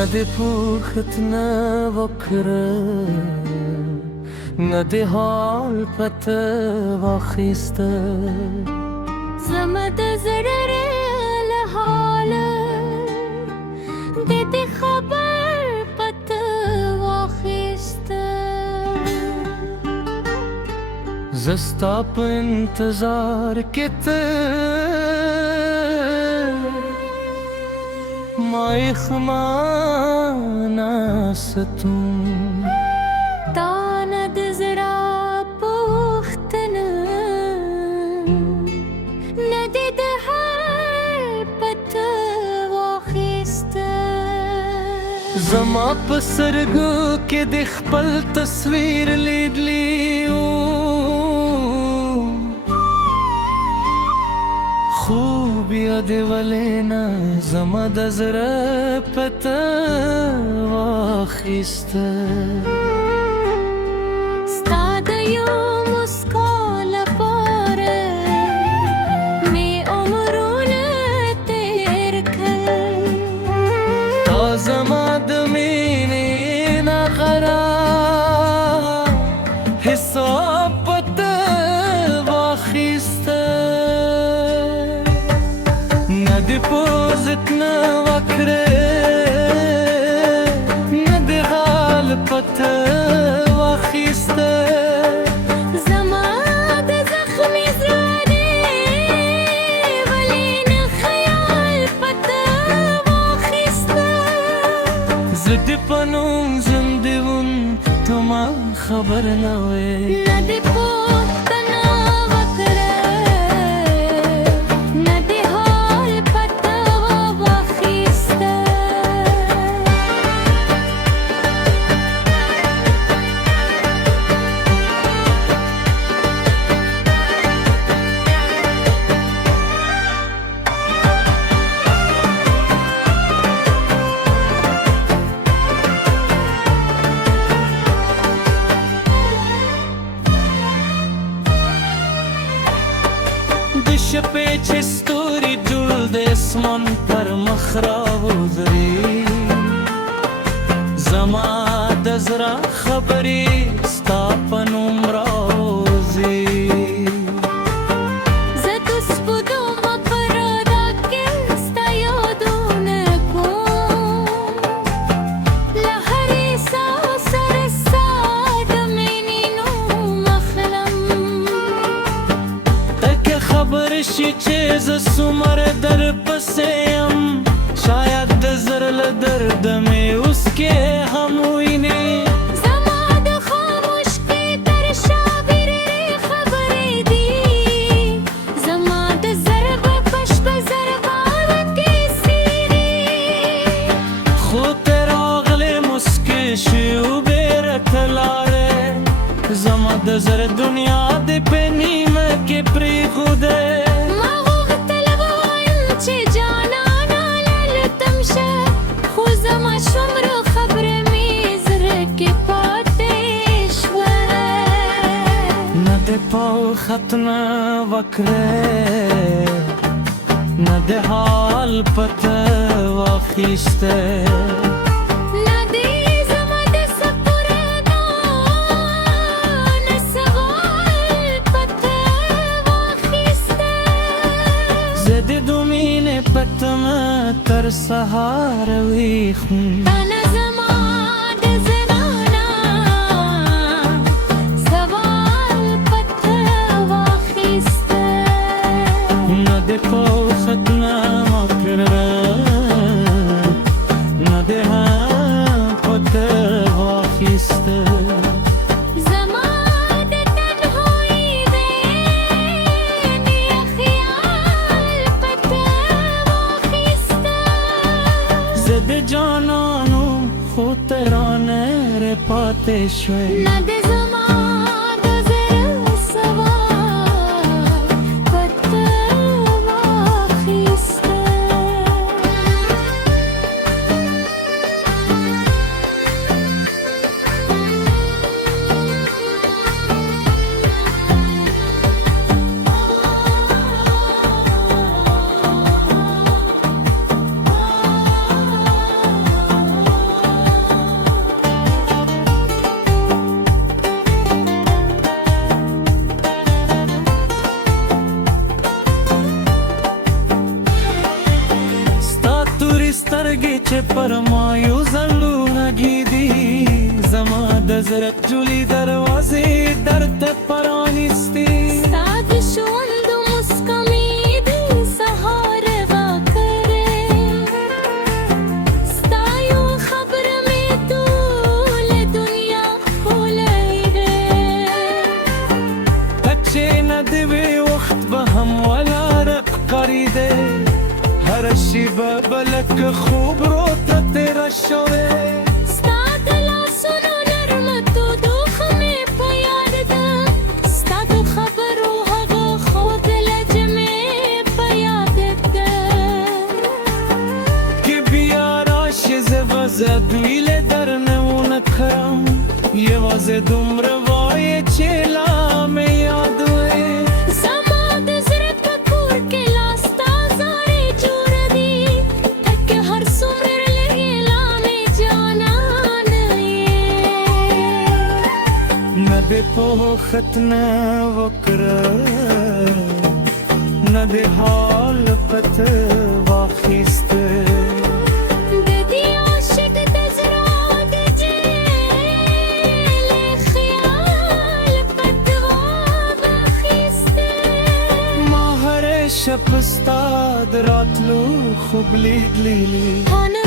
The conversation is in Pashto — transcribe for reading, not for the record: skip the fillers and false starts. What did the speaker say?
ندی پوخت نوکره ندی حال پت واخیسته زمد زرر لحال دیدی خبر پت واخیسته زستا په انتظار کته مایخ ما ستون تاند زرا پختن ندی ده هر پت واخیسته زما په سرګو کې د خپل تصویر لیدلی خوب یاد ولینا زما د زړه پته واخیسته ستا د یو مسکا لپاره مې عمرونه تېر کړل تا زما د مینې ناقرار حساب پته واخیسته ندی پوزت نه وکړې ندی حال پته واخیسته زما د زخمي زړه ولې نه خیال پته واخیسته زه دې په نوم ځم دیون ته ما خبر نه وې ندی پوښتنه وکړه ندی حال پته واخیسته د شپې چې ستوري ډول د اسمان پر مخ راوځي زما د زړه خبرې ستا په نوم راوځي زه د سپوږمۍ په رڼا کې ستا یادونه کوم له هرې ساه سره ستا د مینې نوم اخلم تکه خبر شي چې زه څومره درپسې یم شاید د زړه له درده مې اوس کې هم وینې زما د خاموش کې تر شا ورېرې خبرې دي زما د ضربه په شپه ضربان کیسې دي خو ته راغلې مسکې شي وبېرته لاړې زما د زړه دنیا دې په نیمه کې پرېښودې ما غوښتل ووایم چې جانانه لالتم شه خو زما شومره خبره مې زړه کې پاتې شوه نه دې پوښت نه وکړې نه دې حال پته واخیسته ندی زما د سپردا نه سوال پته واخیسته زه د دومینې په تمه تر سهار ویښ تنه زما د زړه سوال پته واخیسته نه دې پوښت نه وکړې نه دې حال پته واخیسته زما د تنهایی وینې خیال پته واخیسته زه د جانانو خو ترانه رې پاتې شوې ندی زما د زړه سوال پته واخیسته چې پرمایو زړونه ږدي زما د زړه ټولې دروازې درته پرانیستي ستا د ژوند موسکا مې د سهار واکره ستا یو خبره مې ټوله دنیا ښکلی دی چې نه د وی وخت به هم ولاړه ښکارېده هره شیبه به لکه خوب روته تېره شوې ستا د لاسونو نرمه تودوخه مې په یاد ده ستا د خبرو هغه خوږ لهجه مې په یاد ده که بیا راشې زه به دوی له درنه ونه کړم یوازې دومره وایې چې لا مې یاد وې زما د زړه په کور کې لا ستا زارې جوړه دي که هر څومره لږې لا مې جانانه یې نه دې پوښت نه وکړه نه دې حال پته واخیسته د دې عاشق د زړه د جېل خیال فتوا واخیسته ما هره شب ستا د راتلو خوب لیدلی هانه